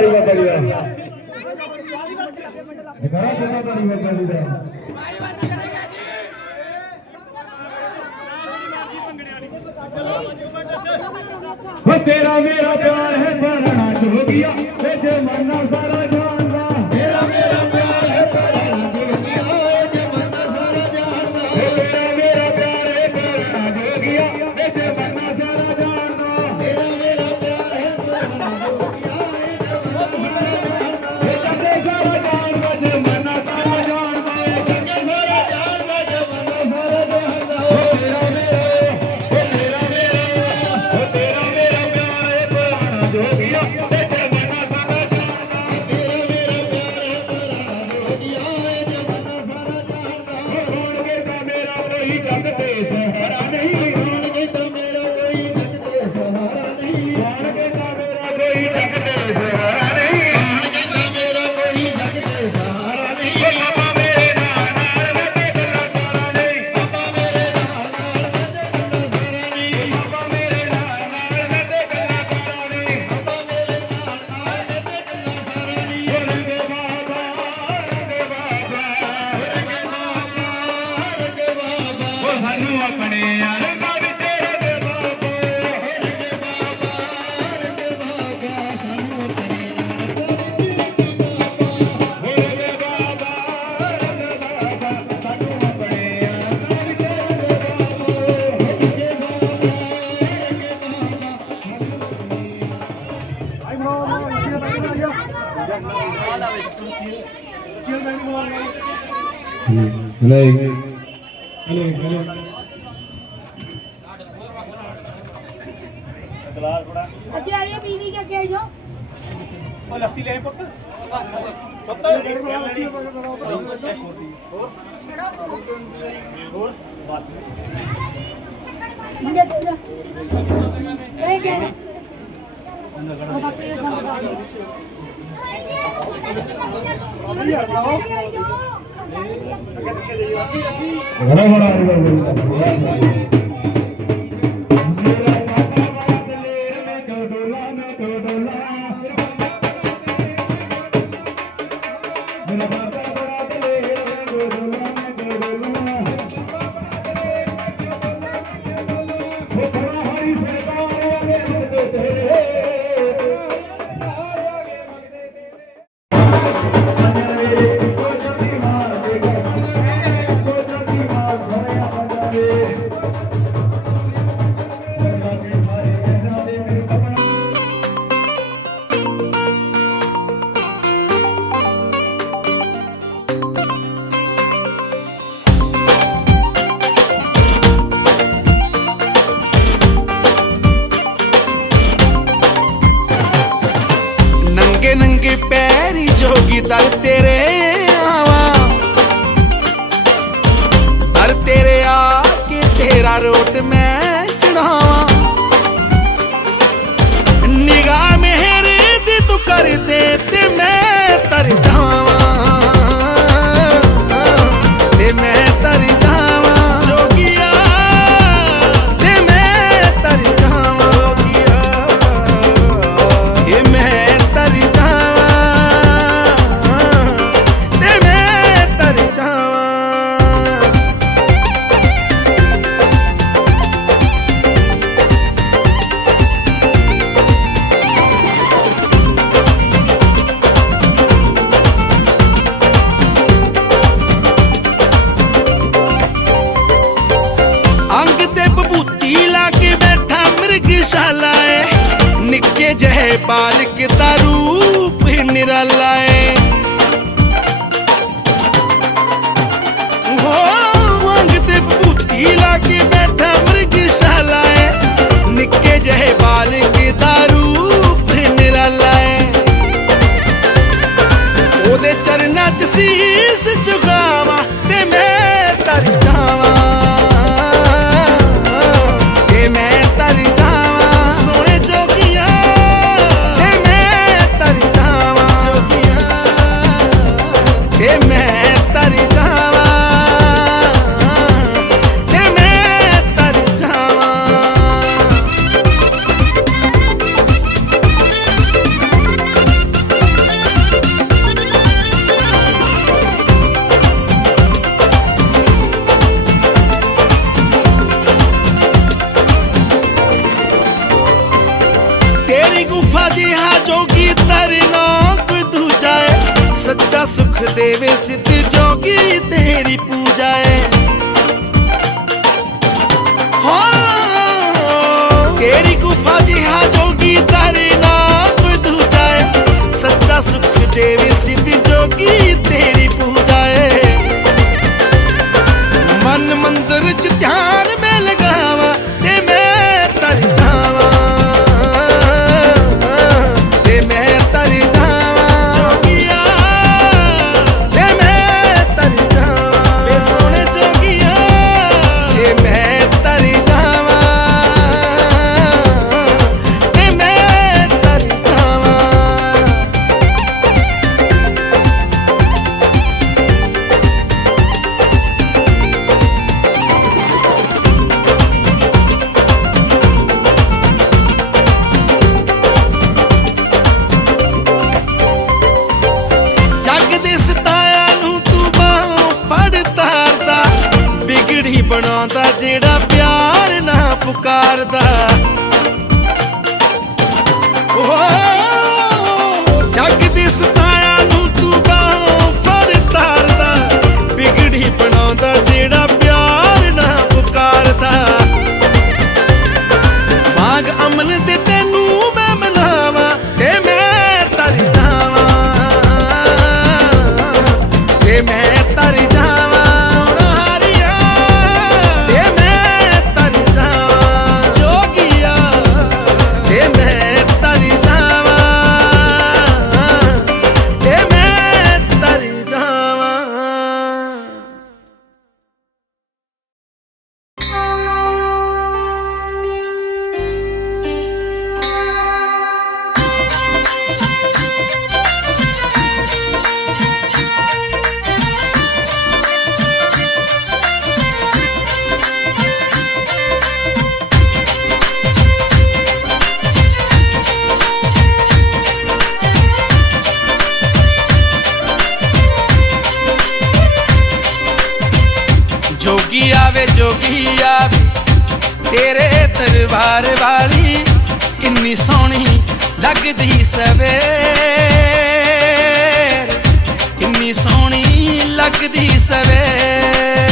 તાળી વાપરવા લઈ આજે આયે બીવી કે કેજો ઓ લસ્સી લે પોત પોત ਹੋਰ ਬਾਤ मुझे दे दो ले गया वो बाकी ये सब बता दो बड़ा बड़ा ನಿರಲ್ಲ करे सिद्ध जोगी तेरी पूजाए हो। तेरी गुफा जिहा जोगी तारे नाम है। सच्चा सुख देवी सिद्ध जोगी ਜੋਗੀ ਆ ਤੇਰੇ ਦਰਬਾਰ ਵਾਲੀ ਕਿੰਨੀ ਸੋਹਣੀ ਲੱਗਦੀ ਸਵੇ ਕਿੰਨੀ ਸੋਹਣੀ ਲੱਗਦੀ ਸਵੇਰ।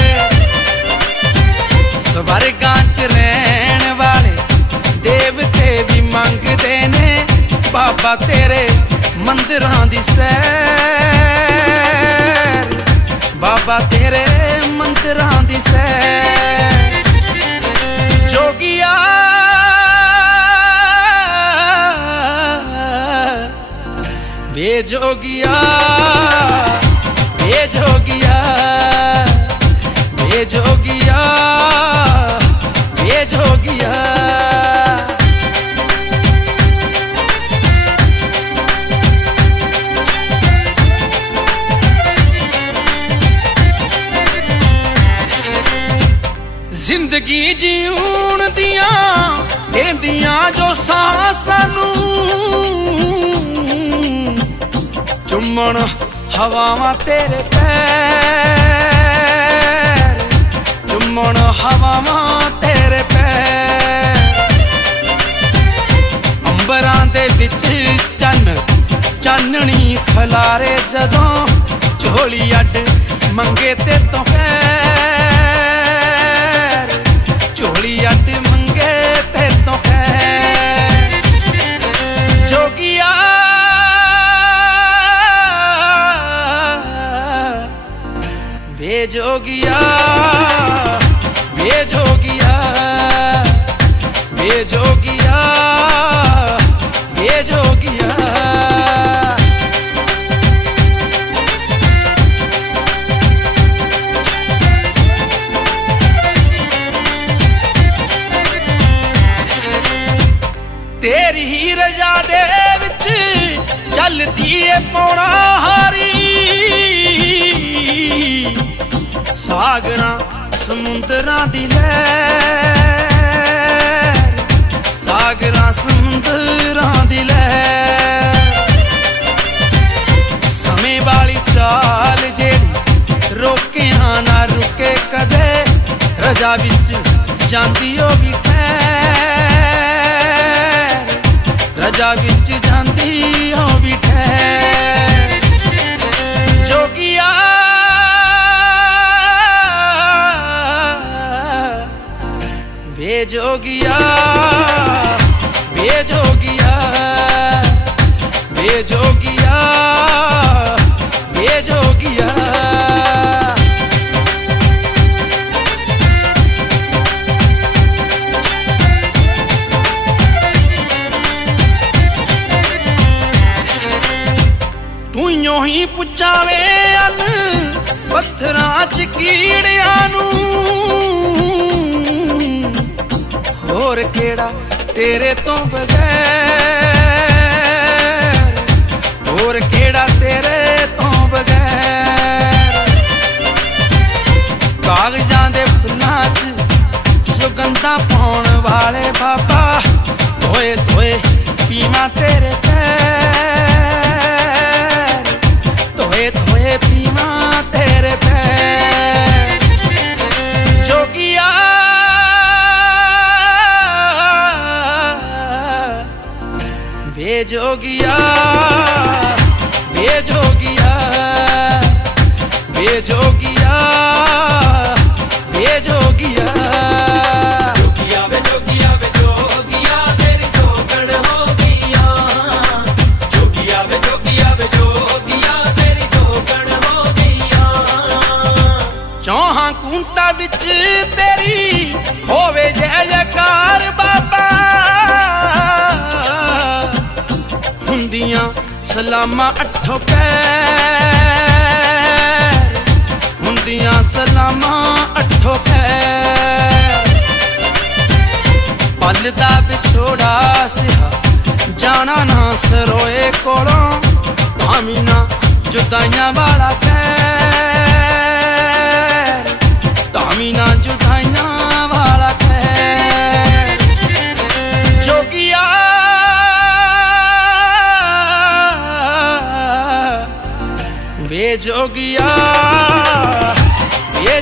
ਸਵਰਗਾਂ ਚ ਰਹਿਣ ਵਾਲੇ ਦੇਵਤੇ ਵੀ ਮੰਗਦੇ ਨੇ, ਬਾਬਾ ਤੇਰੇ ਮੰਦਰਾਂ ਦੀ ਸੈਰ। ਬਾਬਾ ਤੇਰੇ ਮੰਤਰਾਂ ਦੀ ਸੈ ਜੋਗਿਆ। ਵੇ ਜੋਗਿਆ ਘੁੰਮਣ ਹਵਾਵਾਂ ਤੇਰੇ ਪੈਰ। ਚੁੰਮਣ ਹਵਾਵਾਂ ਤੇਰੇ ਪੈਰ। ਅੰਬਰਾਂ ਦੇ ਵਿੱਚ ਚੰਨ, ਚਾਨਣੀ ਖਲਾਰੇ ਜਦੋਂ ਝੋਲੀ ਅੱਡ ਮੰਗੇ ਤੇ ਤੋਂ ਪੈਰ। ਝੋਲੀ ਅੱਡ जोगिया ये जोगिया ये जोगिया ਸਮੁੰਦਰਾਂ ਦੀ ਲਹਿਰ, ਸਾਗਰਾਂ, ਸਮੁੰਦਰਾਂ ਦੀ ਲਹਿਰ। ਸਮੇਂ ਵਾਲੀ ਚਾਲ ਜਿਹੜੀ ਰੋਕਿਆ ਨਾ ਰੁਕੇ ਕਦੇ, ਰਜਾ ਵਿੱਚ ਜਾਂਦੀ ਉਹ ਵੀ ਠਹਿਰ। ਰਜਾ ਵਿੱਚ ਜਾਂਦੀ ਉਹ ਵੀ ਠਹਿਰ। ਜੋਗੀਆ ਵੇ ਜੋਗੀਆ ਵੇ ਜੋਗੀਆ ਵੇ ਜੋਗੀਆ ਵੇ ਜੋਗੀਆ ਤੂੰ ਹੀ ਪੁੱਛਾਵੇ ਕਿਹੜਾ ਤੇਰੇ ਤੋਂ ਬਗੈਰ? ਹੋਰ ਕਿਹੜਾ ਤੇਰੇ ਤੋਂ ਬਗੈਰ? ਕਾਗਜ਼ਾਂ ਦੇ ਫੁੱਲਾਂ 'ਚ ਸੁਗੰਧਾਂ ਪਾਉਣ ਵਾਲੇ ਬਾਬਾ, ਧੋਏ ਧੋਏ ਪੀਵਾਂ ਤੇਰੇ ਪੈਰ। ਧੋਏ ਧੋਏ ਪੀਵਾਂ ਵੇ ਜੋਗੀਆ ਵੇ ਸਲਾਮਾਂ ਅੱਠੋ ਪੈਰ। ਹੁੰਦੀਆਂ ਸਲਾਮਾਂ ਅੱਠੋ ਪੈਰ। ਪਲ ਦਾ ਵਿਛੋੜਾ ਸਿਹਾ, ਜਾਣਾ ਨਾ ਸਰੋਏ ਕੋਲੋਂ। ਭਾਵੇਂ ਨਾ ਜੁਦਾਈਆਂ ਵਾਲਾ ਕਹਿਰ ਭਾਵੇਂ ਨਾ ਜੁਦਾਈਆਂ ਵੇ ਜੋਗੀਆ ਵੇ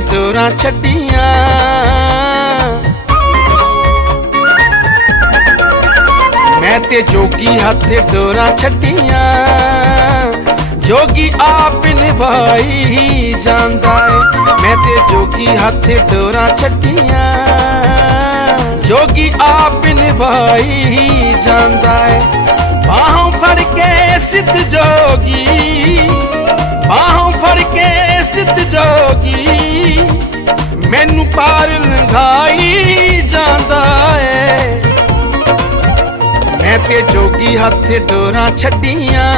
ਜੋਗੀ ਹੱਥ ਛੱਡੀਆਂ। ਮੈਂ ਤੇ ਜੋਗੀ ਹੱਥ ਡੋਰਾਂ ਛੱਡੀਆਂ। ਜੋਗੀ ਆਪ ਨਿਭਾਈ ਜਾਂਦਾ ਏ। ਮੈਂ ਤੇ ਜੋਗੀ ਹੱਥ ਡੋਰਾਂ ਛੱਡੀਆਂ। ਜੋਗੀ ਆਪ ਨਿਭਾਈ ਜਾਂਦਾ ਏ। ਬਾਹੋਂ ਫੜ ਕੇ ਸਿੱਧ ਜੋਗੀ ਬਾਹੋਂ ਫੜ ਕੇ ਸਿੱਧ ਜੋਗੀ। ਮੈਨੂੰ ਪਾਰ ਲੰਘਾਈ ਜਾਂਦਾ ਏ। ਮੈਂ ਤੇ ਜੋਗੀ ਹੱਥ ਡੋਰਾਂ ਛੱਡੀਆਂ।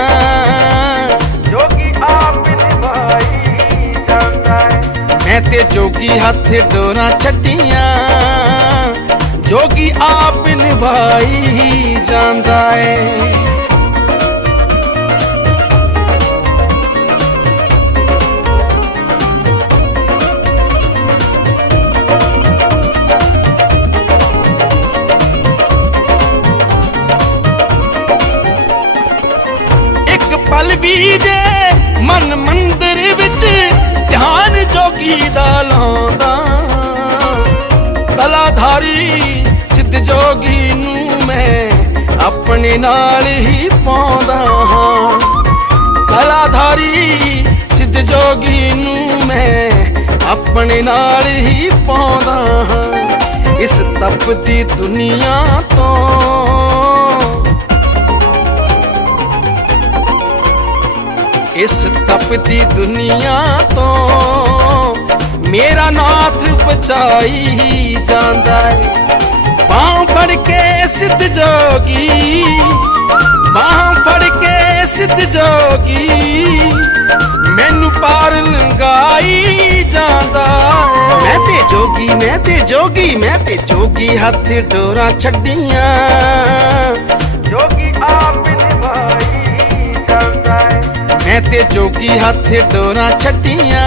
ਜੋਗੀ ਆਪ ਨਿਭਾਈ ਜਾਂਦਾ ਏ। ਮੈਂ ਤੇ ਜੋਗੀ ਹੱਥ ਡੋਰਾਂ ਛੱਡੀਆਂ। ਜੋਗੀ ਆਪ ਨਿਭਾਈ ਜਾਂਦਾ ਏ। ਧਿਆਨ ਦਾ ਲਾਉਂਦਾ। ਕਲਾਧਾਰੀ ਸਿੱਧ ਜੋਗੀ ਨੂੰ ਮੈਂ ਆਪਣੇ ਨਾਲ ਹੀ ਪਾਉਂਦਾ ਹਾਂ। ਕਲਾਧਾਰੀ ਸਿੱਧ ਜੋਗੀ ਨੂੰ ਮੈਂ ਆਪਣੇ ਨਾਲ ਹੀ ਪਾਉਂਦਾ ਹਾਂ। ਇਸ ਤਪਦੀ ਦੁਨੀਆ ਤੋਂ। ਇਸ ਤਪਦੀ ਦੁਨੀਆ ਤੋਂ ਮੇਰਾ ਨਾਥ ਬਚਾਈ ਜਾਂਦਾ ਏ। ਬਾਹ ਫੜ ਕੇ ਸਿੱਧ ਜੋਗੀ ਬਾਹ ਫੜ ਕੇ ਸਿੱਧ ਜੋਗੀ ਮੈਨੂੰ ਪਾਰ ਲੰਗਾਈ ਜਾਂਦਾ। ਮੈਂ ਤੇ ਜੋਗੀ ਮੈਂ ਤੇ ਜੋਗੀ ਮੈਂ ਤੇ ਜੋਗੀ ਹੱਥ ਡੋਰਾਂ ਛੱਡੀਆਂ। ਜੋਗੀ ਆਪ ਨਿਭਾਈ ਜਾਂਦਾ ਏ। ਮੈਂ ਤੇ ਜੋਗੀ ਹੱਥ ਡੋਰਾਂ ਛੱਡੀਆਂ।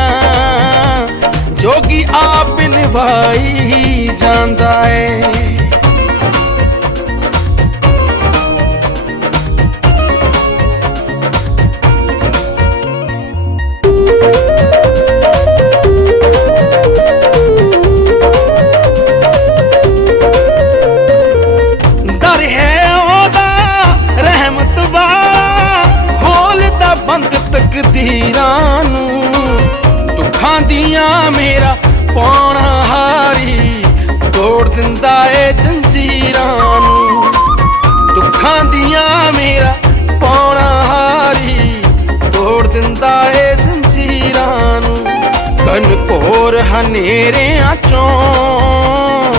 ਜੋਗੀ ਆਪ ਨਿਭਾਈ ਜਾਂਦਾ ਏ। ਦਰ ਉਹਦਾ ਰਹਿਮਤ ਵਾਲਾ ਖੋਲਦਾ ਬੰਦ ਤਕਦੀਰਾਂ ਨੂੰ। ਦੀਆਂ ਮੇਰਾ ਪੌਣਾ ਹਾਰੀ, ਤੋੜ ਦਿੰਦਾ ਏ ਜੰਜੀਰਾਂ ਨੂੰ। ਦੁੱਖਾਂ ਦੀਆਂ ਮੇਰਾ ਪੌਣਾ ਹਾਰੀ, ਤੋੜ ਦਿੰਦਾ ਏ ਜੰਜੀਰਾਂ ਨੂੰ। ਕਨ ਘੋਰ ਹਨੇਰਿਆਂ ਚੋਂ।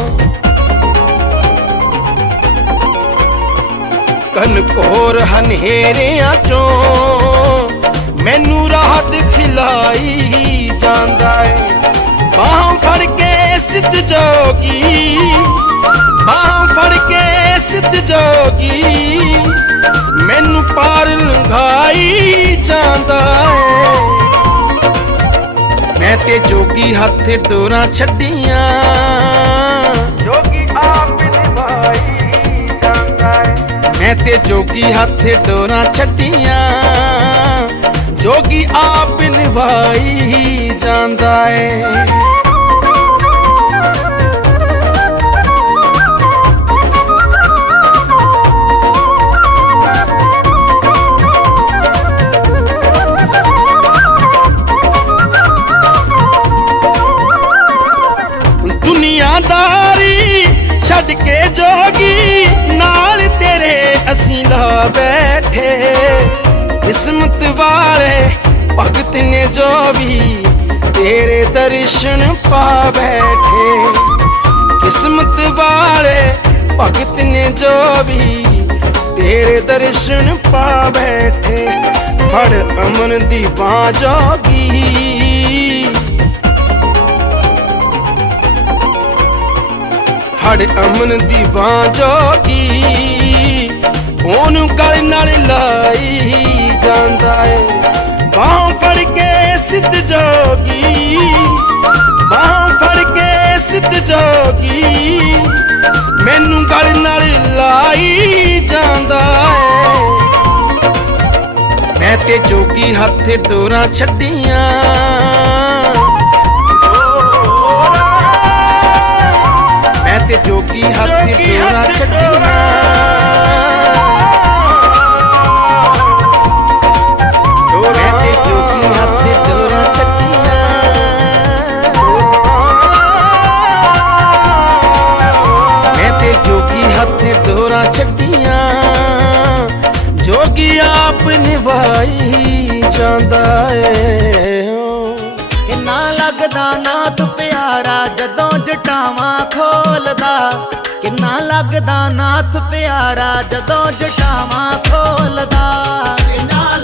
ਕਨ ਘੋਰ ਹਨੇਰਿਆਂ ਚੋਂ। ਮੈਨੂੰ ਰਾਹ ਦਿਖਲਾਈ ਜਾਂਦਾ ਏ। ਬਾਹਾਂ ਫੜ ਕੇ ਸਿੱਧ ਜੋਗੀ ਬਾਹਾਂ ਫੜ ਕੇ ਸਿੱਧ ਜੋਗੀ ਮੈਨੂੰ ਪਾਰ ਲੰਘਾਈ ਜਾਂਦਾ ਏ। ਮੈਂ ਤੇ ਜੋਗੀ ਹੱਥ ਡੋਰਾਂ ਛੱਡੀਆਂ। ਜੋਗੀ ਆਪ ਨਿਭਾਈ ਜਾਂਦਾ ਏ। ਮੈਂ ਤੇ ਜੋਗੀ ਹੱਥ ਡੋਰਾਂ ਛੱਡੀਆਂ। ਜੋਗੀ ਆਪ ਨਿਭਾਈ ਜਾਂਦਾ ਏ। ਦੁਨੀਆਦਾਰੀ ਛੱਡ ਕੇ ਜੋਗੀ ਨਾਲ ਤੇਰੇ ਅਸੀਂ ਲਾ ਬੈਠੇ। ਕਿਸਮਤ ਵਾਲੇ ਭਗਤ ਨੇ ਜੋ ਵੀ ਤੇਰੇ ਦਰਸ਼ਨ ਪਾ ਬੈਠੇ। ਕਿਸਮਤ ਵਾਲੇ ਭਗਤ ਨੇ ਜੋ ਵੀ ਤੇਰੇ ਦਰਸ਼ਨ ਪਾ ਬੈਠੇ। ਫੜ ਅਮਨ ਦੀ ਬਾਂਹ ਜੋਗੀ। ਫੜ ਅਮਨ ਦੀ ਬਾਂਹ ਜੋਗੀ। ਉਹਨੂੰ ਗਲ ਨਾਲ ਲਾਈ ਜਾਂਦਾ ਏ। ਬਾਂਹ ਫੜ ਕੇ ਸਿੱਧ ਜੋਗੀ। ਬਾਂਹ ਫੜ ਕੇ ਸਿੱਧ ਜੋਗੀ। ਮੈਨੂੰ ਗਲ ਨਾਲ ਲਾਈ ਜਾਂਦਾ ਏ। ਮੈਂ ਤੇ ਜੋਗੀ ਹੱਥ ਡੋਰਾਂ ਛੱਡੀਆਂ। ਮੈਂ ਤੇ ਜੋਗੀ ਹੱਥ ਡੋਰਾਂ। ਛੱਡੀਆਂ। ਆਪ ਨਿਭਾਈ ਜਾਂਦਾ ਏ। ਕਿੰਨਾ ਲੱਗਦਾ ਨਾਥ ਪਿਆਰਾ ਜਦੋਂ ਜਟਾਵਾਂ ਖੋਲਦਾ। ਕਿੰਨਾ ਲੱਗਦਾ ਨਾਥ ਪਿਆਰਾ ਜਦੋਂ ਜਟਾਵਾਂ ਖੋਲਦਾ। ਕਿੰਨਾ